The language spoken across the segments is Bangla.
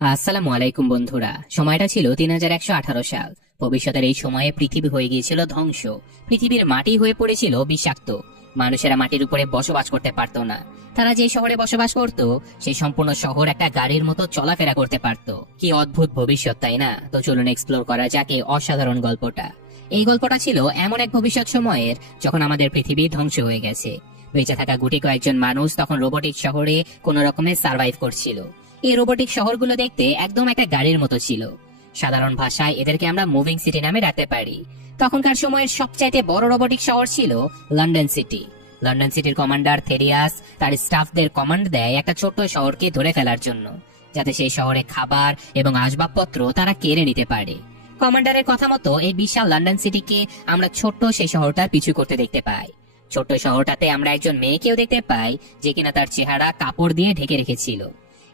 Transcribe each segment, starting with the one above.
আসসালামু আলাইকুম বন্ধুরা। সময়টা ছিল 3118 সাল। ভবিষ্যতের এই সময়ে পৃথিবী হয়ে গিয়েছিল ধ্বংস। পৃথিবীর মাটি হয়ে পড়েছিল বিষাক্ত। মানুষেরা মাটির উপরে বসবাস করতে পারত না। তারা যে শহরে বসবাস করত সেই সম্পূর্ণ শহর একটা গাড়ির মতো চলাফেরা করতে পারত। কি অদ্ভুত ভবিষ্যৎ, তাই না? তো চলুন এক্সপ্লোর করা যাক এই অসাধারণ গল্পটা। এই গল্পটা ছিল এমন এক ভবিষ্যৎ সময়ের যখন আমাদের পৃথিবী ধ্বংস হয়ে গেছে। বেঁচে থাকা গুটি কয়েকজন মানুষ তখন রোবটিক শহরে কোন রকমে সার্ভাইভ করছিল। এই রোবটিক শহরগুলো দেখতে একদম একটা গাড়ির মতো ছিল। সাধারণ ভাষায় এদেরকে আমরা মুভিং সিটি নামে ডাকতে পারি। তখনকার সময়ের সবচাইতে বড় রোবটিক শহর ছিল লন্ডন সিটি। লন্ডন সিটির কমান্ডার থেরিয়াস তার স্টাফদের কমান্ড দেয় একটা ছোট্ট শহরকে ধরে ফেলার জন্য, যাতে সেই শহরে খাবার এবং আসবাবপত্র তারা কেড়ে নিতে পারে। কমান্ডারের কথা মতো এই বিশাল লন্ডন সিটিকে আমরা ছোট্ট সেই শহরটা পিছু করতে দেখতে পাই। ছোট্ট শহরটাতে আমরা একজন মেয়েকেও দেখতে পাই যে কিনা তার চেহারা কাপড় দিয়ে ঢেকে রেখেছিল।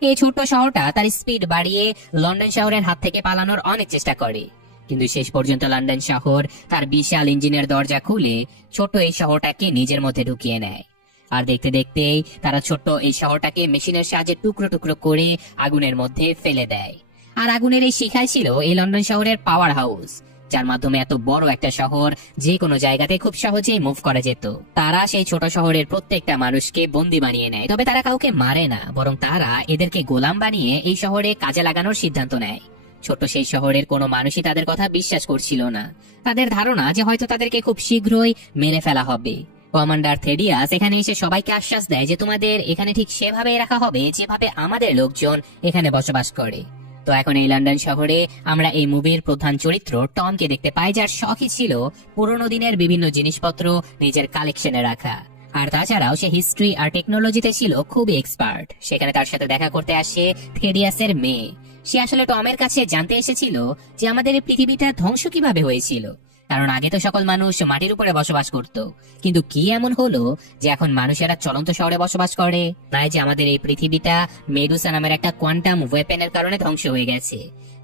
এই ছোট্ট শহরটা তার স্পিড বাড়িয়ে লন্ডন শহরের হাত থেকে পালানোর অনেক চেষ্টা করে, কিন্তু শেষ পর্যন্ত লন্ডন শহর তার বিশাল ইঞ্জিনের দরজা খুলে ছোট্ট এই শহরটাকে নিজের মধ্যে ঢুকিয়ে নেয়। আর দেখতে দেখতেই তারা ছোট্ট এই শহরটাকে মেশিনের সাহায্যে টুকরো টুকরো করে আগুনের মধ্যে ফেলে দেয়। আর আগুনের এই শিখাই ছিল এই লন্ডন শহরের পাওয়ার হাউস, যার মাধ্যমে এত বড় একটা শহর যে কোনো জায়গাতে খুব সহজেই মুভ করা যেত। তারা সেই ছোট শহরের প্রত্যেকটা মানুষকে বন্দী বানিয়ে নেয়, তবে তারা কাউকে মারে না, বরং তারা এদেরকে গোলাম বানিয়ে এই শহরে কাজে লাগানোর সিদ্ধান্ত নেয়। ছোট্ট সেই শহরের কোনো মানুষই তাদের কথা বিশ্বাস করছিল না। তাদের ধারণা যে হয়তো তাদেরকে খুব শীঘ্রই মেরে ফেলা হবে। কমান্ডার থেডিয়াস এখানে এসে সবাইকে আশ্বাস দেয় যে তোমাদের এখানে ঠিক সেভাবে রাখা হবে যেভাবে আমাদের লোকজন এখানে বসবাস করে। তো এখন এই লন্ডন শহরে আমরা এই মুভির প্রধান চরিত্র টমকে দেখতে পাই, যার শখই ছিল পুরোনো দিনের বিভিন্ন জিনিসপত্র নিজের কালেকশনে রাখা। আর তাছাড়াও সে হিস্ট্রি আর টেকনোলজিতে ছিল খুবই এক্সপার্ট। সেখানে তার সাথে দেখা করতে আসে থেডিয়াসের মেয়ে। সে আসলে টমের কাছে জানতে এসেছিল যে আমাদের এই পৃথিবীটা ধ্বংস কিভাবে হয়েছিল, কারণ আগে তো সকল মানুষ মাটির উপরে বসবাস করত, কিন্তু কি এমন হলো যে এখন মানুষেরা চলন্ত শহরে বসবাস করে? নাই যে আমাদের এই পৃথিবীটা মেডুসা নামের একটা কোয়ান্টাম ওয়েপেনের কারণে ধ্বংস হয়ে গেছে,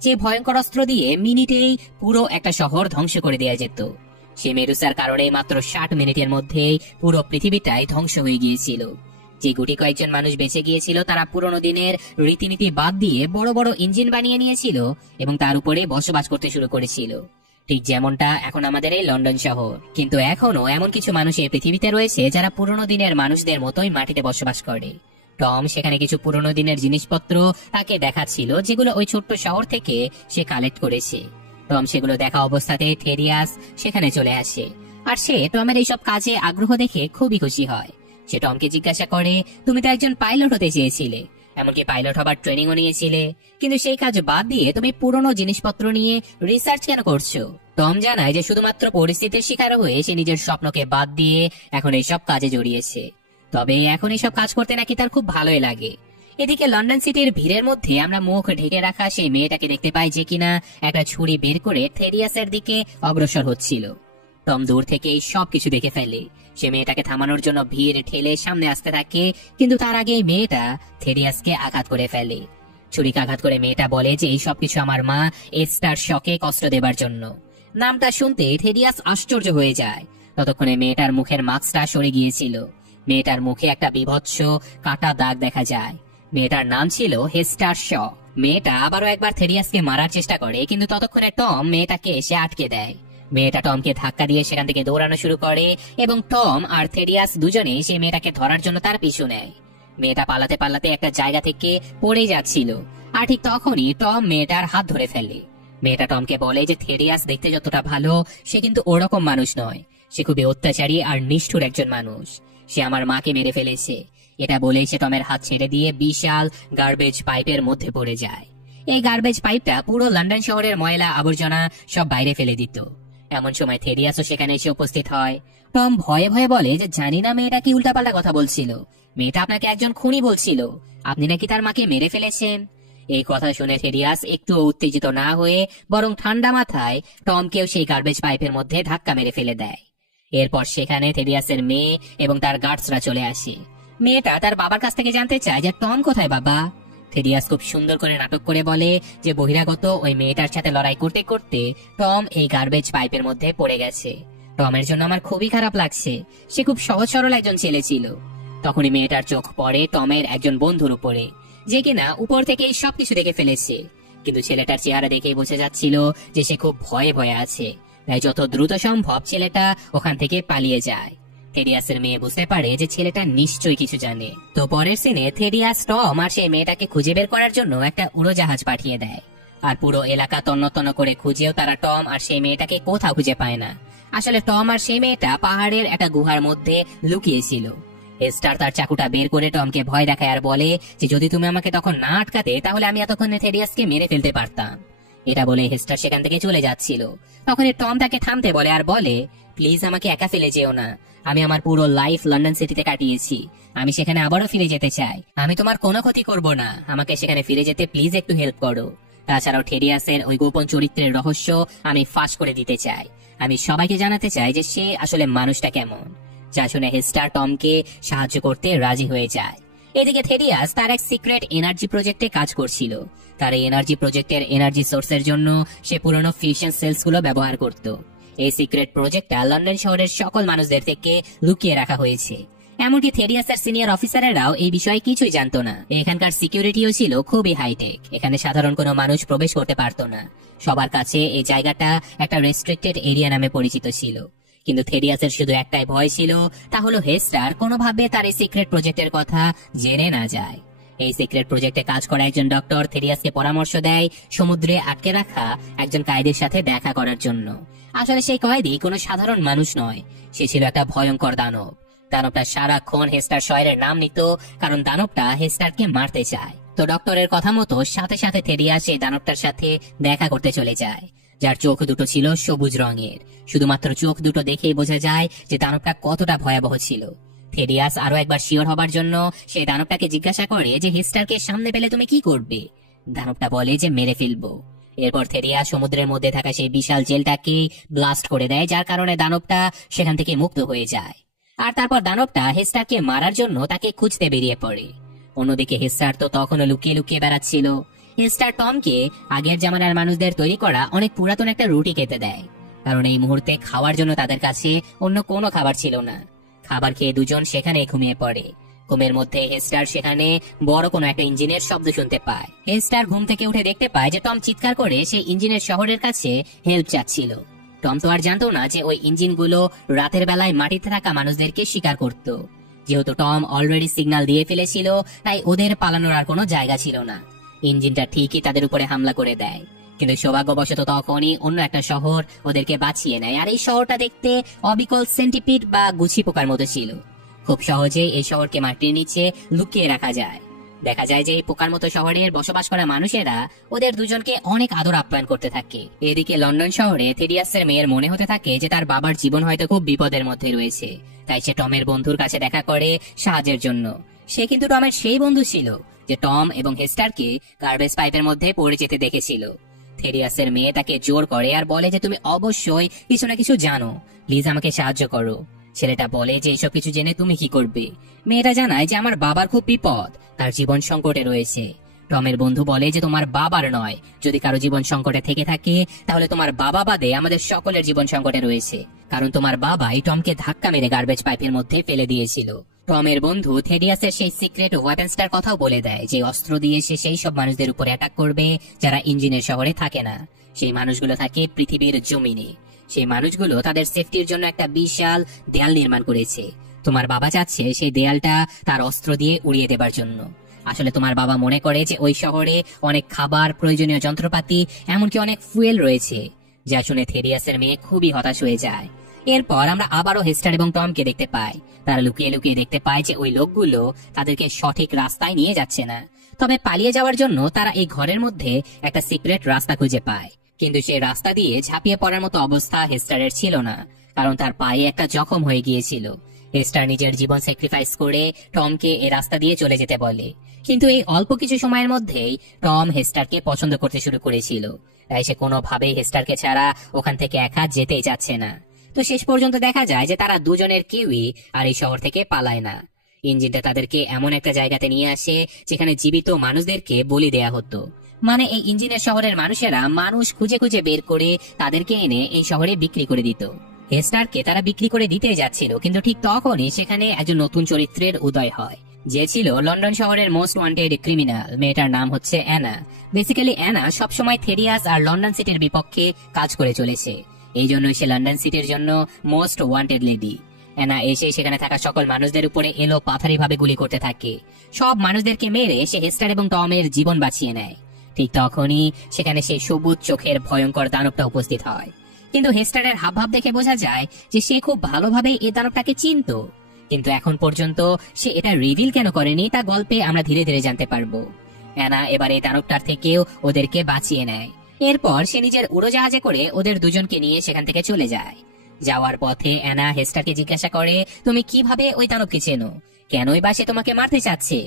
যে ভয়ঙ্কর অস্ত্র দিয়ে মিনিটেই পুরো একটা শহর ধ্বংস করে দেওয়া যেত। সে মেডুসার কারণে মাত্র 60 মিনিটের মধ্যেই পুরো পৃথিবীটাই ধ্বংস হয়ে গিয়েছিল। যে গুটি কয়েকজন মানুষ বেঁচে গিয়েছিল তারা পুরোনো দিনের রীতিনীতি বাদ দিয়ে বড় বড় ইঞ্জিন বানিয়ে নিয়েছিল এবং তার উপরে বসবাস করতে শুরু করেছিল, ঠিক যেমনটা এখন আমাদের এই লন্ডন শহর। কিন্তু এখনো এমন কিছু মানুষ এই পৃথিবীতে রয়েছে যারা পুরোনো দিনের মানুষদের মতোই মাটিতে বসবাস করে। টম সেখানে কিছু পুরোনো দিনের জিনিসপত্র তাকে দেখাচ্ছিল, যেগুলো ওই ছোট্ট শহর থেকে সে কালেক্ট করেছে। টম সেগুলো দেখা অবস্থাতে থেরিয়াস সেখানে চলে আসে, আর সে টমের এইসব কাজে আগ্রহ দেখে খুবই খুশি হয়। সে টমকে জিজ্ঞাসা করে, তুমি তো একজন পাইলট হতে চেয়েছিলে, এমনকি পাইলট হবার ট্রেনিংও নিয়েছিলে, কিন্তু সেই কাজ বাদ দিয়ে তুমি পুরনো জিনিসপত্র নিয়ে রিসার্চ কেন করছো? টম জানায় যে শুধুমাত্র পরিস্থিতির শিকার হয়ে সে নিজের স্বপ্নকে বাদ দিয়ে এখন এইসব কাজে জড়িয়েছে। তবে এখন এইসব কাজ করতে নাকি তার খুব ভালোই লাগে। এদিকে লন্ডন সিটির ভিড়ের মধ্যে আমরা মুখ ঢেকে রাখা সেই মেয়েটাকে দেখতে পাই, যে কিনা একটা ছুরি বের করে থেরিয়াসের দিকে অগ্রসর হচ্ছিল। টম দূর থেকে সবকিছু দেখে ফেলে। সে মেয়েটাকে থামানোর জন্য ভিড় ঠেলে সামনে আসতে থাকে, কিন্তু তার আগে মেয়েটা থেরিয়াসকে আঘাত করে ফেলে। ছুরিকে আঘাত করে মেয়েটা বলে যে এই সবকিছু আমার মা এস্টার শকে কষ্ট দেবার জন্য। নামটা শুনতে থেরিয়াস আশ্চর্য হয়ে যায়। ততক্ষণে মেয়েটার মুখের মাস্কটা সরে গিয়েছিল। মেয়েটার মুখে একটা বীভৎস কাটা দাগ দেখা যায়। মেয়েটার নাম ছিল হেস্টার শ। মেয়েটা আবারও একবার থেরিয়াসকে মারার চেষ্টা করে, কিন্তু ততক্ষণে টম মেয়েটাকে এসে আটকে দেয়। মেয়েটা টমকে ধাক্কা দিয়ে সেখান থেকে দৌড়ানো শুরু করে এবং টম আর থেরিয়াস দুজনেই সেই মেয়েটাকে ধরার জন্য তার পিছু নেয়। মেয়েটা পালাতে পালাতে একটা জায়গা থেকে পড়ে যাচ্ছিল, আর ঠিক তখনই টম মেয়েটার হাত ধরে ফেলে। মেয়েটা টমকে বলে যে থেরিয়াস দেখতে যতটা ভালো, সে কিন্তু ওরকম মানুষ নয়। সে খুবই অত্যাচারী আর নিষ্ঠুর একজন মানুষ। সে আমার মাকে মেরে ফেলেছে। এটা বলে সে টমের হাত ছেড়ে দিয়ে বিশাল গার্বেজ পাইপের মধ্যে পড়ে যায়। এই গার্বেজ পাইপটা পুরো লন্ডন শহরের ময়লা আবর্জনা সব বাইরে ফেলে দিত। এমন সময় থেরিয়াসও সেখানে এসে উপস্থিত হয়। টম ভয়ে ভয়ে বলে যে জানি না মেয়েটা কি উল্টাপাল্টা কথা বলছিল, মেয়েটা আপনাকে একজন খুনি বলছিল, আপনি নাকি তার মাকে মেরে ফেলেছেন। এই কথা শুনে থেরিয়াস একটু উত্তেজিত না হয়ে বরং ঠান্ডা মাথায় টমকেও সেই গার্বেজ পাইপের মধ্যে ধাক্কা মেরে ফেলে দেয়। এরপর সেখানে থেরিয়াসের মেয়ে এবং তার গার্ডসরা চলে আসে। মেয়েটা তার বাবার কাছ থেকে জানতে চায় যে টম কোথায় বাবা। থেরিয়াস খুব সুন্দর করে নাটক করে বলে যে বহিরাগত ওই মেয়েটার সাথে লড়াই করতে করতে টম এই গার্বেজ পাইপের মধ্যে পড়ে গেছে। টমের জন্য আমার খুবই খারাপ লাগছে, সে খুব সহজ সরল একজন ছেলে ছিল। তখনই মেয়েটার চোখ পড়ে টমের একজন বন্ধুর উপরে। যে কিনা উপর থেকে সবকিছু দেখে ফেলেছে। কিন্তু ছেলেটার চেহারা দেখেই বোঝা যাচ্ছিল যে সে খুব ভয়ে ভয়ে আছে। তাই যত দ্রুত সম্ভব ছেলেটা ওখান থেকে পালিয়ে যায়। থেডিয়াসের মেয়ে বুঝতে পারে যে ছেলেটা নিশ্চয়ই কিছু জানে। তো পরের সিনে থেডিয়াস টম আর সেই মেয়েটাকে খুঁজে বের করার জন্য একটা উড়োজাহাজ পাঠিয়ে দেয়। আর পুরো এলাকা তন্ন তন্ন করে খুঁজেও তারা টম আর সেই মেয়েটাকে কোথাও খুঁজে পায় না। আসলে টম আর সেই মেয়েটা পাহাড়ের একটা গুহার মধ্যে লুকিয়েছিল। হেস্টার তার চাকুটা বের করে টমকে ভয় দেখায় আর বলে যে যদি তুমি আমাকে তখন না আটকাতে তাহলে আমি এতক্ষণে থেডিয়াসকে মেরে ফেলতে পারতাম। এটা বলে হেস্টার সেখান থেকে চলে যাচ্ছিল। তখনই টম তাকে থামতে বলে আর বলে, প্লিজ আমাকে একা ফেলে যেও না। আমি আমার পুরো লাইফ লন্ডন সিটিতে কাটিয়েছি। আমি সেখানে আবারও ফিরে যেতে চাই। আমি তোমার কোনো ক্ষতি করব না। আমাকে সেখানে ফিরে যেতে প্লিজ একটু হেল্প করো। তাছাড়াও থেডিয়াসের ওই গোপন চরিত্রের রহস্য আমি ফাঁস করে দিতে চাই। আমি সবাইকে জানাতে চাই যে সে আসলে মানুষটা কেমন। যা শুনে হেস্টার টমকে সাহায্য করতে রাজি হয়ে যায়। এদিকে থেডিয়াস তার এক সিক্রেট এনার্জি প্রজেক্টে কাজ করছিল। তার এই এনার্জি প্রজেক্টের এনার্জি সোর্সের জন্য সে পুরনো ফিউশন সেলস গুলো ব্যবহার করত। এই সিক্রেট প্রজেক্টটা লন্ডন শহরের সকল মানুষদের থেকে লুকিয়ে রাখা হয়েছে। এমনকি থেডিয়াসের সিনিয়র অফিসারেরাও এই বিষয়ে কিছুই জানতো না। এখানকার সিকিউরিটিও ছিল খুবই হাইটেক। এখানে সাধারণ কোনো মানুষ প্রবেশ করতে পারতো না। সবার কাছে এই জায়গাটা একটা রেস্ট্রিক্টেড এরিয়া নামে পরিচিত ছিল। কিন্তু থেডিয়াসের শুধু একটাই ভয় ছিল, তা হলো হেস্টার কোনোভাবে তার এই সিক্রেট প্রজেক্টের কথা জেনে না যায়। এই সিক্রেট প্রজেক্টে কাজ করা একজন ডক্টর থেডিয়াসকে পরামর্শ দেয় সমুদ্রে আটকে রাখা একজন কয়েদির সাথে দেখা করার জন্য। আসলে সেই কয়েদি কোনো সাধারণ মানুষ নয়, সে ছিল একটা ভয়ঙ্কর দানব। দানবটা সারাক্ষণ হেস্টার শহরের নাম নিত, কারণ দানবটা হেস্টারকে মারতে চায়। তো ডক্টরের কথা মতো সাথে সাথে থেডিয়াস সেই দানবটার সাথে দেখা করতে চলে যায়, যার চোখ দুটো ছিল সবুজ রঙের। শুধুমাত্র চোখ দুটো দেখেই বোঝা যায় যে দানবটা কতটা ভয়াবহ ছিল। থেডিয়াস আরো একবার শিওর হবার জন্য সেই দানবটাকে জিজ্ঞাসা করে যে হেস্টারকে সামনে পেলে তুমি কি করবে। দানবটা বলে যে মেরে ফেলবো। এরপর থেডিয়াস সমুদ্রের মধ্যে থাকা সেই বিশাল জেলটাকে ব্লাস্ট করে দেয়, যার কারণে দানবটা সেখান থেকে মুক্ত হয়ে যায়। আর তারপর দানবটা হেস্টারকে মারার জন্য তাকে খুঁজতে বেরিয়ে পড়ে। অন্যদিকে হেস্টার তো তখনও লুকিয়ে লুকিয়ে বেড়াচ্ছিল। হেস্টার টমকে আগের জামানার মানুষদের তৈরি করা অনেক পুরাতন একটা রুটি খেতে দেয়, কারণ এই মুহূর্তে খাওয়ার জন্য তাদের কাছে অন্য কোনো খাবার ছিল না। খাবার খেয়ে দুজন সেখানে ঘুমিয়ে পড়ে। ঘুমের মধ্যে হেস্টার সেখানে বড় কোনো একটা ইঞ্জিনের শব্দ শুনতে পায়। হেস্টার ঘুম থেকে উঠে দেখতে পায় যে টম চিৎকার করে সেই ইঞ্জিনের শহরের কাছে হেল্প চাচ্ছিল। টম তো আর জানতো না যে ওই ইঞ্জিনগুলো রাতের বেলায় মাটিতে থাকা মানুষদেরকে শিকার করত। যেহেতু টম অলরেডি সিগন্যাল দিয়ে ফেলেছিল, তাই ওদের পালানোর আর কোনো জায়গা ছিল না। ইঞ্জিনটা ঠিকই তাদের উপরে হামলা করে দেয়, কিন্তু সৌভাগ্যবশত তখনই অন্য একটা শহর ওদেরকে বাঁচিয়ে নেয়। আর এই শহরটা দেখতে অবিকল সেন্টিপিড বা গুছি পোকার মতো ছিল। খুব সহজেই এই শহরকে মাটির নিচে লুকিয়ে রাখা যায়। দেখা যায় যে এই পোকার মতো শহরের বসবাস করা মানুষেরা ওদের দুজনকে অনেক আদর আপ্যায়ন করতে থাকে। এদিকে লন্ডন শহরে থেডিয়াসের মেয়ের মনে হতে থাকে যে তার বাবার জীবন হয়তো খুব বিপদের মধ্যে রয়েছে। তাই সে টমের বন্ধুর কাছে দেখা করে সাহায্যের জন্য। সে কিন্তু টমের সেই বন্ধু ছিল যে টম এবং হেস্টারকে গার্বেজ পাইপের মধ্যে পড়ে যেতে দেখেছিল। থেডিয়াসের মেয়ে তাকে জোর করে আর বলে যে তুমি অবশ্যই কিছু না কিছু জানো, প্লিজ আমাকে সাহায্য করো। ছেলেটা বলে যে এসব কিছু জেনে তুমি কি করবে। মেয়েটা জানায় যে আমার বাবার খুব বিপদ, তার জীবন সংকটে রয়েছে। টমের বন্ধু বলে যে তোমার বাবার নয়, যদি কারো জীবন সংকটে থেকে থাকে তাহলে তোমার বাবা বাদে আমাদের সকলের জীবন সংকটে রয়েছে, কারণ তোমার বাবাই টমকে ধাক্কা মেরে গার্বেজ পাইপের মধ্যে ফেলে দিয়েছিল। টমের বন্ধু থেডিয়াসের সেই সিক্রেট ওয়েপন্সটার কথাও বলে দেয়, যে অস্ত্র দিয়ে সে সেই সব মানুষদের উপরে অ্যাটাক করবে যারা ইঞ্জিনের শহরে থাকে না। সেই মানুষগুলো থাকে পৃথিবীর জমিনে। সেই মানুষগুলো তাদের সেফটির জন্য একটা বিশাল দেয়াল নির্মাণ করেছে। তোমার বাবা চাচ্ছে সেই দেয়ালটা তার অস্ত্র দিয়ে উড়িয়ে দেবার জন্য। আসলে তোমার বাবা মনে করে যে ওই শহরে অনেক খাবার, প্রয়োজনীয় যন্ত্রপাতি, এমনকি অনেক ফুয়েল রয়েছে। যা শুনে থেডিয়াসের মেয়ে খুবই হতাশ হয়ে যায়। এরপর আমরা আবারও হেস্টার এবং টমকে দেখতে পাই। তারা লুকিয়ে লুকিয়ে দেখতে পায় যে ওই লোকগুলো তাদেরকে সঠিক রাস্তায় নিয়ে যাচ্ছে না। তবে পালিয়ে যাওয়ার জন্য তারা এই ঘরের মধ্যে একটা সিক্রেট রাস্তা খুঁজে পায়। কিন্তু সেই রাস্তা দিয়ে ঝাঁপিয়ে পড়ার মতো অবস্থা হেস্টারের ছিল না, কারণ তার পায়ে একটা জখম হয়ে গিয়েছিল। হেস্টার নিজের জীবন স্যাক্রিফাইস করে টমকে এই রাস্তা দিয়ে চলে যেতে বলে। কিন্তু এই অল্প কিছু সময়ের মধ্যেই টম হেস্টারকে পছন্দ করতে শুরু করেছিল। তাই সে কোনোভাবেই হেস্টারকে ছাড়া ওখান থেকে একা যেতেই যাচ্ছে না। তো শেষ পর্যন্ত দেখা যায় যে তারা দুজনের কেউই আর এই শহর থেকে পালায় না। ইঞ্জিনটা তাদেরকে এমন একটা জায়গাতে নিয়ে আসে যেখানে জীবিত মানুষদেরকে বলি দেয়া হতো। মানে এই ইঞ্জিনের শহরের মানুষেরা মানুষ খুঁজে খুঁজে বের করে তাদেরকে এনে এই শহরে বিক্রি করে দিত। হেস্টারকে তারা বিক্রি করে দিতে যাচ্ছিল, কিন্তু ঠিক তখনই সেখানে একজন নতুন চরিত্রের উদয় হয়। যে ছিল লন্ডন শহরের মোস্ট ওয়ান্টেড ক্রিমিনাল। মেয়েটার নাম হচ্ছে অ্যানা। বেসিক্যালি অ্যানা সবসময় থেরিয়াস আর লন্ডন সিটির বিপক্ষে কাজ করে চলেছে, এই জন্য সে লন্ডন সিটির জন্য মোস্ট ওয়ান্টেড লেডি। অ্যানা এসে সেখানে থাকা সকল মানুষদের উপরে এলো পাথারি ভাবে গুলি করতে থাকে। সব মানুষদেরকে মেরে সে হেস্টার এবং টমের জীবন বাঁচিয়ে নেয়। ঠিক তখনই সেখানে সেই সবুজ চোখের ভয়ঙ্কর দানবটা উপস্থিত হয়। কিন্তু হেস্টারের হাবভাব দেখে বোঝা যায় যে সে খুব ভালোভাবে এই দানবটাকে চিনত, কিন্তু এখন পর্যন্ত সে এটা রিভিল কেন করেনি তা গল্পে আমরা ধীরে ধীরে জানতে পারবো। অ্যানা এবার এই দানবটার থেকেও ওদেরকে বাঁচিয়ে নেয়। এরপর সে নিজের উড়োজাহাজে করে ওদের দুজনকে নিয়ে সেখান থেকে চলে যায়। যাওয়ার পথে অ্যানা হেস্টারকে জিজ্ঞাসা করে, তুমি কিভাবে ওই দানবকে চেনো, কেনই বা সে তোমাকে মারতে চাচ্ছে?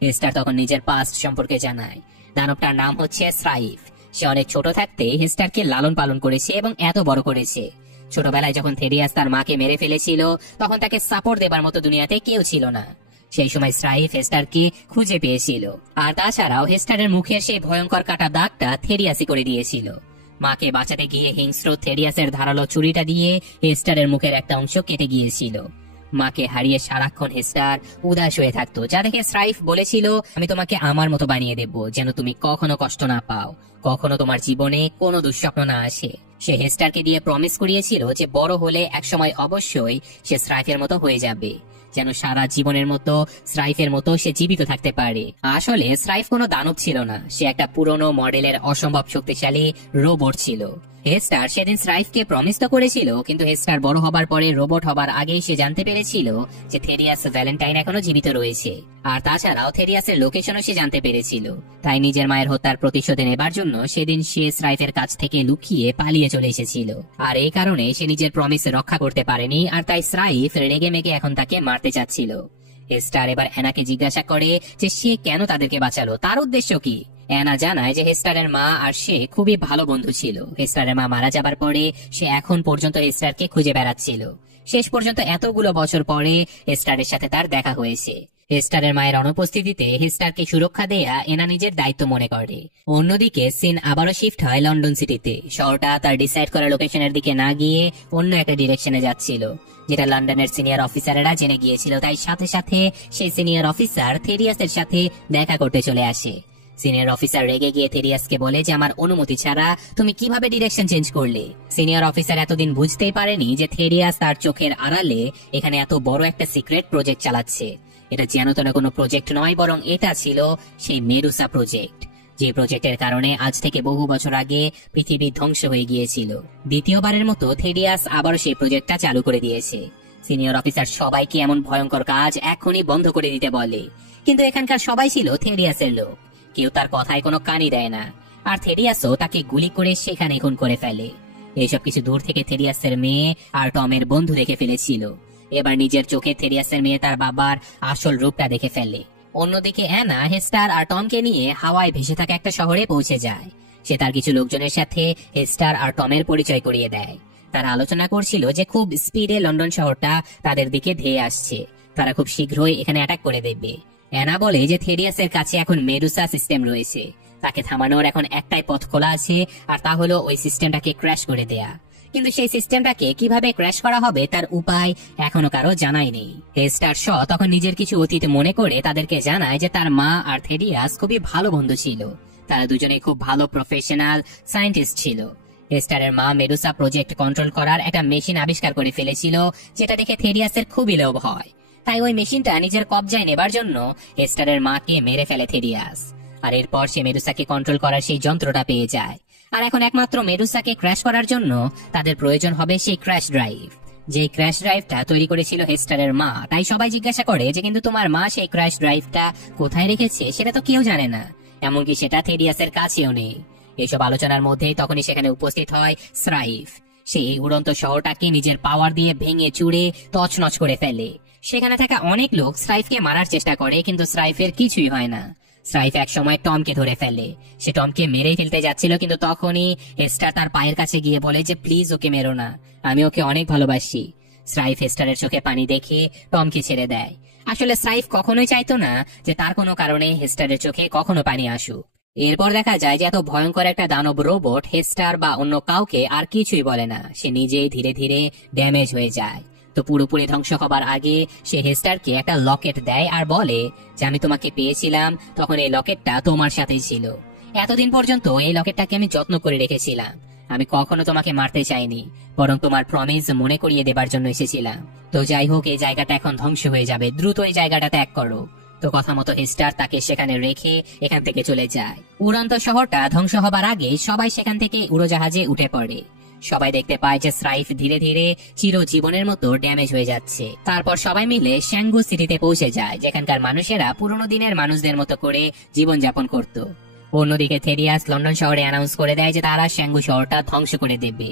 হেস্টার তখন নিজের পাস্ট সম্পর্কে জানায়। দানবটার নাম হচ্ছে স্রাইফ। সে অনেক ছোট থাকতে হেস্টারকে লালন পালন করেছে এবং এত বড় করেছে। ছোটবেলায় যখন থেরিয়াস তার মাকে মেরে ফেলেছিল তখন তাকে সাপোর্ট দেবার মতো দুনিয়াতে কেউ ছিল না। সেই সময় স্রাইফ হেস্টারকে খুঁজে পেয়েছিল, আর তাছাড়াও হেস্টারের মুখের সেই ভয়ঙ্কর কাটা দাগটা থেরিয়াসই করে দিয়েছিল। মাকে বাঁচাতে গিয়ে হিংস্র থেরিয়াসের ধারালো ছুরিটা দিয়ে হেস্টারের মুখের একটা অংশ কেটে গিয়েছিল। মাকে হারিয়ে সারাক্ষণ হেস্টার উদাস হয়ে থাকতো, যা দেখে স্রাইফ বলেছিল, আমি তোমাকে আমার মতো বানিয়ে দেব, যেন তুমি কখনো কষ্ট না পাও, কখনো তোমার জীবনে কোনো দুঃস্বপ্ন না আসে। সে হেস্টারকে দিয়ে প্রমিস করিয়েছিল যে বড় হলে একসময় অবশ্যই সে স্রাইফের মতো হয়ে যাবে, যেন সারা জীবনের মতো স্রাইফের মতো সে জীবিত থাকতে পারে। আসলে স্রাইফ কোনো দানব ছিল না, সে একটা পুরনো মডেলের অসম্ভব শক্তিশালী রোবট ছিল। হেস্টার সেদিন স্রাইফকে প্রমিস তো করেছিল, কিন্তু হেস্টার বড় হবার পরে রোবট হবার আগেই সে জানতে পেরেছিল যে থেরিয়াস ভ্যালেন্টাইন এখনো জীবিত রয়েছে, আর তাছাড়াও থেরিয়াসের লোকেশনও সে জানতে পেরেছিল। তাই নিজের মায়ের হত্যার প্রতিশোধ নেবার জন্য সেদিন সে স্রাইফের কাছ থেকে লুকিয়ে পালিয়ে চলে এসেছিল, আর এই কারণে সে নিজের প্রমিস রক্ষা করতে পারেনি, আর তাই স্রাইফ রেগে মেগে এখন তাকে মারতে চাচ্ছিল। হেস্টার এবার অ্যানাকে জিজ্ঞাসা করে যে সে কেন তাদেরকে বাঁচালো, তার উদ্দেশ্য কি। অ্যানা জানায় যে হেস্টারের মা আর সে খুবই ভালো বন্ধু ছিল। হেস্টারের মা মারা যাবার পরে সে এখন পর্যন্ত হেস্টারকে খুঁজে বেড়াচ্ছিল। শেষ পর্যন্ত এতগুলো বছর পরে হেস্টারের সাথে তার দেখা হয়েছে। হেস্টারের মায়ের অনুপস্থিতিতে হেস্টারকে সুরক্ষা দেয়া এনা নিজের দায়িত্ব মনে করে। অন্যদিকে সিন আবারও শিফট হয় লন্ডন সিটিতে। শহরটা তার ডিসাইড করা লোকেশনের দিকে না গিয়ে অন্য একটা ডিরেকশনে যাচ্ছিল, যেটা লন্ডনের সিনিয়র অফিসারেরা জেনে গিয়েছিল। তাই সাথে সাথে সেই সিনিয়র অফিসার থেরিয়াসের সাথে দেখা করতে চলে আসে। সিনিয়র অফিসার রেগে গিয়ে থেরিয়াসকে বলে যে আমার অনুমতি ছাড়া তুমি কিভাবে ডিরেকশন চেঞ্জ করলে। সিনিয়র অফিসার এতদিন বুঝতেই পারেনি যে থেরিয়াস তার চোখের আড়ালে এখানে এত বড় একটা সিক্রেট প্রজেক্ট চালাচ্ছে। এটা যেন তেন কোনো প্রজেক্ট নয়, বরং এটা ছিল সেই মেরুসা প্রজেক্ট, যে প্রজেক্টের কারণে আজ থেকে বহু বছর আগে পৃথিবী ধ্বংস হয়ে গিয়েছিল। দ্বিতীয়বারের মতো থেরিয়াস আবারও সেই প্রজেক্টটা চালু করে দিয়েছে। সিনিয়র অফিসার সবাইকে এমন ভয়ঙ্কর কাজ এখনই বন্ধ করে দিতে বলে, কিন্তু এখানকার সবাই ছিল থেরিয়াসের লোক, কেউ তার কথায় কোনো কানই দেয় না, আর থেরিয়াসও তাকে গুলি করে সেখানে খুন করে ফেলে। এইসব কিছু দূর থেকে থেরিয়াসের মেয়ে আর টমের বন্ধু দেখে ফেলেছিল। এবার নিজের চোখে থেরিয়াসের মেয়ে তার বাবার আসল রূপটা দেখে ফেলে। অন্যদিকে অ্যানা হেস্টার আর টমকে নিয়ে হাওয়ায় ভেসে থাকা একটা শহরে পৌঁছে যায়। সে তার কিছু লোকজনের সাথে হেস্টার আর টমের পরিচয় করিয়ে দেয়। তারা আলোচনা করছিল যে খুব স্পিডে লন্ডন শহরটা তাদের দিকে ধেয়ে আসছে, তারা খুব শীঘ্রই এখানে অ্যাটাক করে দেবে। অ্যানা বলে যে থেরিয়াসের কাছে এখন মেরুসা সিস্টেম রয়েছে, তাকে থামানোর এখন একটাই পথ খোলা আছে, আর তা হলো ওই সিস্টেমটাকে ক্র্যাশ করে দেয়া। কিন্তু সেই সিস্টেমটাকে কিভাবে ক্র্যাশ করা হবে তার উপায় এখনো কারো জানাই নেই। হেস্টার শ তখন নিজের কিছু অতীত মনে করে তাদেরকে জানায় যে তার মা আর থেরিয়াস খুবই ভালো বন্ধু ছিল, তারা দুজনেই খুব ভালো প্রফেশনাল সায়েন্টিস্ট ছিল। হেস্টারের মা মেরুসা প্রজেক্ট কন্ট্রোল করার একটা মেশিন আবিষ্কার করে ফেলেছিল, যেটা দেখে থেরিয়াসের খুবই লোভ হয়। তাই ওই মেশিনটা নিজের কবজায় নেবার জন্য হেস্টারের মাকে মেরে ফেলে থেরিয়াস, আর এরপর সে মেরুসাকে কন্ট্রোল করার সেই যন্ত্রটা পেয়ে যায়। আর এখন একমাত্র মেরুসাকে ক্র্যাশ করার জন্য তাদের প্রয়োজন হবে সেই ক্র্যাশ ড্রাইভ, যে ক্র্যাশ ড্রাইভটা তৈরি করেছিল হেস্টারের মা। তাই সবাই জিজ্ঞাসা করে যে কিন্তু তোমার মা সেই ক্র্যাশ ড্রাইভটা কোথায় রেখেছে, সেটা তো কেউ জানে না, এমনকি সেটা থেরিয়াসের কাছেও নেই। এসব আলোচনার মধ্যেই তখনই সেখানে উপস্থিত হয় স্রাইফ। সে এই উড়ন্ত শহরটাকে নিজের পাওয়ার দিয়ে ভেঙে চুড়ে তছনছ করে ফেলে। সেখানে থাকা অনেক লোক স্রাইফকে মারার চেষ্টা করে, কিন্তু স্রাইফের কিছুই হয় না। স্রাইফ এক সময় টমকে ধরে ফেলে। সে টমকে মেরেই ফেলতে যাচ্ছিল, কিন্তু তখনই হেস্টার তার পায়ের কাছে গিয়ে বলে যে প্লিজ ওকে মেরো না, আমি ওকে অনেক ভালোবাসি। স্রাইফ হেস্টারের চোখে পানি দেখে টমকে ছেড়ে দেয়। আসলে স্রাইফ কখনোই চাইতো না যে তার কোনো কারণে হেস্টারের চোখে কখনো পানি আসুক। এরপর দেখা যায় যে এত ভয়ঙ্কর একটা দানব রোবট হেস্টার বা অন্য কাউকে আর কিছুই বলে না, সে নিজেই ধীরে ধীরে ড্যামেজ হয়ে যায়। তো পুরোপুরি ধ্বংস হবার আগে সে হেস্টারকে একটা লকেট দেয় আর বলে যে আমি তোমাকে পেয়েছিলাম তখন এই লকেটটা তোমার সাথেই ছিল। এতদিন পর্যন্ত এই লকেটটাকে আমি যত্ন করে রেখেছিলাম। আমি কখনো তোমাকে মারতে চাইনি, বরং তোমার প্রমিস মনে করিয়ে দেবার জন্য এসেছিলাম। তো যাই হোক, এই জায়গাটা এখন ধ্বংস হয়ে যাবে, দ্রুত এই জায়গাটা ত্যাগ করো। তো কথা মতো হেস্টার তাকে সেখানে রেখে এখান থেকে চলে যায়। উড়ন্ত শহরটা ধ্বংস হবার আগে সবাই সেখান থেকে উড়োজাহাজে উঠে পড়ে। সবাই দেখতে পায় যে স্রাইফ ধীরে ধীরে চিরজীবনের মতো ড্যামেজ হয়ে যাচ্ছে। তারপর সবাই মিলে শ্যাঙ্গু সিটিতে পৌঁছে যায়, যেখানকার মানুষেরা পুরোনো দিনের মানুষদের মতো করে জীবনযাপন করত। অন্যদিকে থেরিয়াস লন্ডন শহরে অ্যানাউন্স করে দেয় যে তারা শ্যাঙ্গু শহরটা ধ্বংস করে দেবে।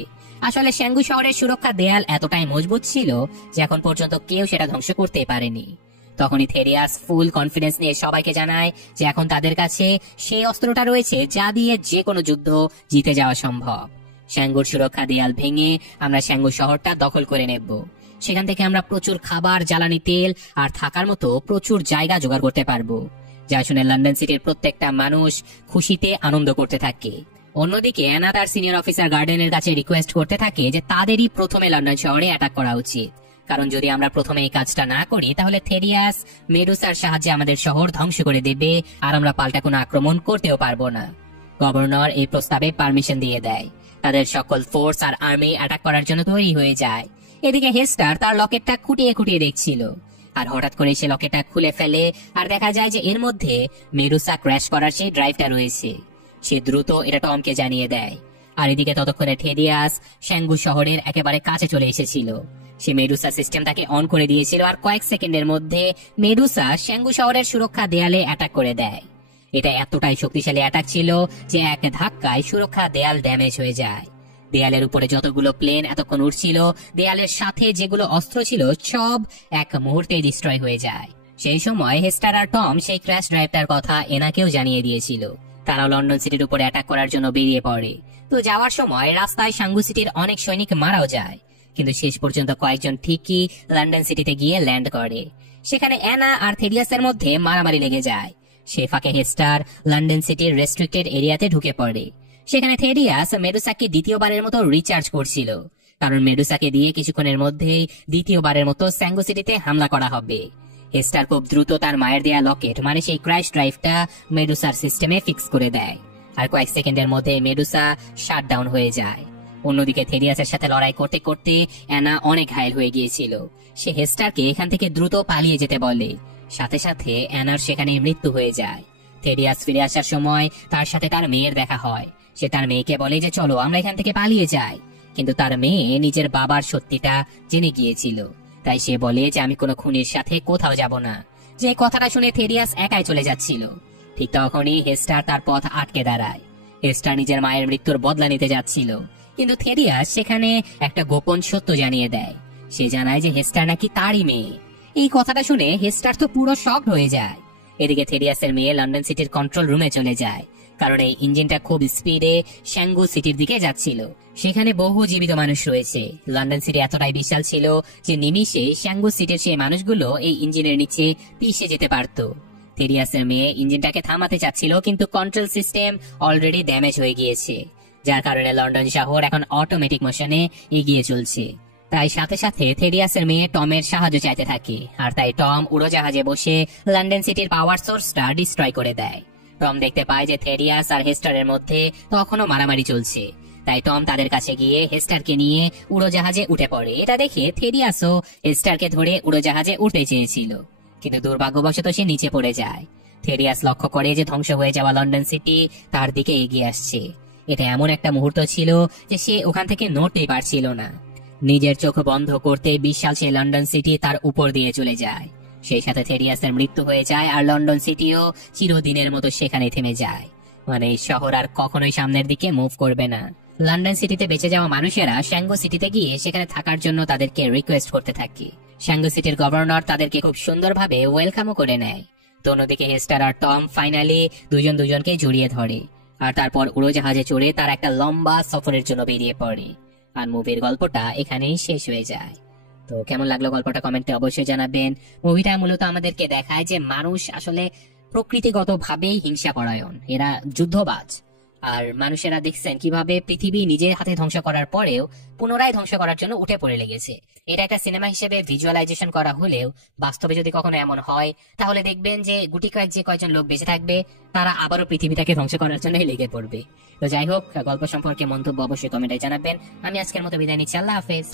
আসলে শ্যাঙ্গু শহরের সুরক্ষা দেয়াল এতটাই মজবুত ছিল যে এখন পর্যন্ত কেউ সেটা ধ্বংস করতে পারেনি। তখনই থেরিয়াস ফুল কনফিডেন্স নিয়ে সবাইকে জানায় যে এখন তাদের কাছে সেই অস্ত্রটা রয়েছে যা দিয়ে যে কোনো যুদ্ধ জিতে যাওয়া সম্ভব। শ্যাঙ্গুর সুরক্ষা দেয়াল ভেঙে আমরা শ্যাঙ্গু শহরটা দখল করে নেব। সেখান থেকে আমরা প্রচুর খাবার, জ্বালানি তেল আর থাকার মতো প্রচুর জায়গা জোগাড় করতে পারবো, যা শুনে লন্ডন সিটির প্রত্যেকটা মানুষ খুশিতে আনন্দ করতে থাকে। অন্যদিকে অ্যানা তার সিনিয়র অফিসার গার্ডেনের কাছে রিকোয়েস্ট করতে থাকে যে তাদেরই প্রথমে লন্ডন শহরে অ্যাটাক করা উচিত, কারণ যদি আমরা প্রথমে এই কাজটা না করি তাহলে থেরিয়াস মেডুসার সাহায্যে আমাদের শহর ধ্বংস করে দেবে আর আমরা পাল্টা কোনো আক্রমণ করতেও পারবো না। গভর্নর এই প্রস্তাবে পারমিশন দিয়ে দেয়। তাদের সকল ফোর্স আর আর্মি অ্যাটাক করার জন্য তৈরি হয়ে যায়। এদিকে হেস্টার তার লকেটটা খুঁটিয়ে খুঁটিয়ে দেখছিল, আর হঠাৎ করে সে লকেটটা খুলে ফেলে আর দেখা যায় যে এর মধ্যে মেডুসা ক্র্যাশ করার সেই ড্রাইভটা রয়েছে। সে দ্রুত এটা টমকে জানিয়ে দেয়। আর এদিকে ততক্ষণে থেরিয়াস শ্যাঙ্গু শহরের একেবারে কাছে চলে এসেছিল। সে মেডুসা সিস্টেমটাকে অন করে দিয়েছিল আর কয়েক সেকেন্ডের মধ্যে মেডুসা শ্যাঙ্গু শহরের সুরক্ষা দেয়ালে অ্যাটাক করে দেয়। এটা এতটাই শক্তিশালী অ্যাটাক ছিল যে এক ধাক্কায় সুরক্ষা দেয়াল ড্যামেজ হয়ে যায়। দেয়ালের উপরে যতগুলো প্লেন এতক্ষণ উঠছিল, দেয়ালের সাথে যেগুলো অস্ত্র ছিল সব এক মুহূর্তে ডিস্ট্রয় হয়ে যায়। সেই সময় হেস্টার আর টম সেই ক্র্যাশ ড্রাইভটার কথা এনাকেও জানিয়ে দিয়েছিল। তারাও লন্ডন সিটির উপরে অ্যাটাক করার জন্য বেরিয়ে পড়ে। তো যাওয়ার সময় রাস্তায় শ্যাঙ্গু সিটির অনেক সৈনিক মারাও যায়, কিন্তু শেষ পর্যন্ত কয়েকজন ঠিকই লন্ডন সিটিতে গিয়ে ল্যান্ড করে। সেখানে অ্যানা আর থেরিয়াসের মধ্যে মারামারি লেগে যায়। সে ফাঁকে হেস্টার লন্ডন সিটির রেস্ট্রিক্টেড এরিয়াতে ঢুকে পড়ে। সেখানে থেরিয়াস মেডুসাকে দ্বিতীয়বারের মতো রিচার্জ করছিল, কারণ মেডুসাকে দিয়ে কিছুক্ষণের মধ্যেই দ্বিতীয়বারের মতো শ্যাঙ্গু সিটিতে হামলা করা হবে। হেস্টার খুব দ্রুত তার মায়ের দেয়া লকেট মানে সেই ক্র্যাশ ড্রাইভটা মেডুসার সিস্টেমে ফিক্স করে দেয়, আর কয়েক সেকেন্ডের মধ্যে মেডুসা শাটডাউন হয়ে যায়। অন্যদিকে থেরিয়াসের সাথে লড়াই করতে করতে অ্যানা অনেক ঘায়েল হয়ে গিয়েছিল। সে হেস্টারকে এখান থেকে দ্রুত পালিয়ে যেতে বলে। সাথে সাথে অ্যানার সেখানে মৃত্যু হয়ে যায়। থেরিয়াস ফিরে আসার সময় তার সাথে তার মেয়ের দেখা হয়। সে তার মেয়েকে বলে যে চলো আমরা এখান থেকে পালিয়ে যাই, কিন্তু তার মেয়ে নিজের বাবার সত্যিটা জেনে গিয়েছিল। তাই সে বলে যে আমি কোনো খুনির সাথে কোথাও যাব না। যে কথাটা শুনে থেরিয়াস একাই চলে যাচ্ছিল। ঠিক তখনই হেস্টার তার পথ আটকে দাঁড়ায়। হেস্টার নিজের মায়ের মৃত্যুর বদলা নিতে যাচ্ছিল, কিন্তু থেরিয়াস সেখানে একটা গোপন সত্য জানিয়ে দেয়। সে জানায় যে হেস্টার নাকি তারই মেয়ে। এই কথাটা শুনে হেস্টার তো পুরো শক হয়ে যায়। এদিকে থেরিয়াসের মেয়ে লন্ডন সিটির কন্ট্রোল রুমে চলে যায়, কারণ এই ইঞ্জিনটা খুব স্পিডে শ্যাঙ্গু সিটির দিকে যাচ্ছিল। সেখানে বহু জীবিত মানুষ রয়েছে। লন্ডন সিটি এতটাই বিশাল ছিল যে নিমিষে শ্যাঙ্গু সিটির সেই মানুষগুলো এই ইঞ্জিনের নিচে পিষে যেতে পারত। থেরিয়াসের মেয়ে ইঞ্জিনটাকে থামাতে চাচ্ছিল, কিন্তু কন্ট্রোল সিস্টেম অলরেডি ড্যামেজ হয়ে গিয়েছে, যার কারণে লন্ডন শহর এখন অটোমেটিক মোশনে এগিয়ে চলছে। তাই সাথে সাথে থেরিয়াসের মেয়ে টমের সাহায্য চাইতে থাকে, আর তাই টম উড়োজাহাজে বসে লন্ডন সিটির পাওয়ার সোর্সটা ডিস্ট্রয় করে দেয়। টম দেখতে পায় যে থেরিয়াস আর হেস্টারের মধ্যে তখনও মারামারি চলছে। তাই টম তাদের কাছে গিয়ে হেস্টারকে নিয়ে উড়োজাহাজে উঠে পড়ে। এটা দেখে থেরিয়াসও হেস্টারকে ধরে উড়োজাহাজে উঠতে চেয়েছিল, কিন্তু দুর্ভাগ্যবশত সে নিচে পড়ে যায়। থেরিয়াস লক্ষ্য করে যে ধ্বংস হয়ে যাওয়া লন্ডন সিটি তার দিকে এগিয়ে আসছে। এটা এমন একটা মুহূর্ত ছিল যে সে ওখান থেকে নড়তেই পারছিল না। নিজের চোখ বন্ধ করতে বিশাল সে লন্ডন সিটি তার উপর দিয়ে চলে যায়। সেই সাথে থেরিয়াসের মৃত্যু হয়ে যায়, আর লন্ডন সিটিও চিরদিনের মতো সেখানে থেমে যায়। মানে এই শহর আর কখনোই সামনের দিকে মুভ করবে না। লন্ডন সিটিতে বেঁচে যাওয়া মানুষেরা শ্যাঙ্গু সিটিতে গিয়ে সেখানে থাকার জন্য তাদেরকে রিকোয়েস্ট করতে থাকে। শ্যাঙ্গু সিটির গভর্নর তাদেরকে খুব সুন্দরভাবে ওয়েলকামও করে নেয়। তো অন্যদিকে হেস্টার আর টম ফাইনালি দুজন দুজনকে জড়িয়ে ধরে, আর তারপর উড়োজাহাজে চড়ে তার একটা লম্বা সফরের জন্য বেরিয়ে পড়ে। আর মুভির গল্পটা এখানেই শেষ হয়ে যায়। তো কেমন লাগলো গল্পটা কমেন্টে অবশ্যই জানাবেন। মুভিটা মূলত আমাদেরকে দেখায় যে মানুষ আসলে প্রকৃতিগত ভাবেই হিংসা পরায়ণ, এরা যুদ্ধবাজ। আর মানুষেরা দেখছেন কিভাবে পৃথিবী নিজের হাতে ধ্বংস করার পরেও পুনরায় ধ্বংস করার জন্য উঠে পড়ে লেগেছে। এটা একটা সিনেমা হিসেবে ভিজুয়ালাইজেশন করা হলেও বাস্তবে যদি কখনো এমন হয়, তাহলে দেখবেন যে গুটি কয়েক যে কয়জন লোক বেঁচে থাকবে তারা আবারও পৃথিবীটাকে ধ্বংস করার জন্যই লেগে পড়বে। তো যাই হোক, গল্প সম্পর্কে মন্তব্য অবশ্যই কমেন্টে জানাবেন। আমি আজকের মতো বিদায় নিচ্ছি, আল্লাহ হাফেজ।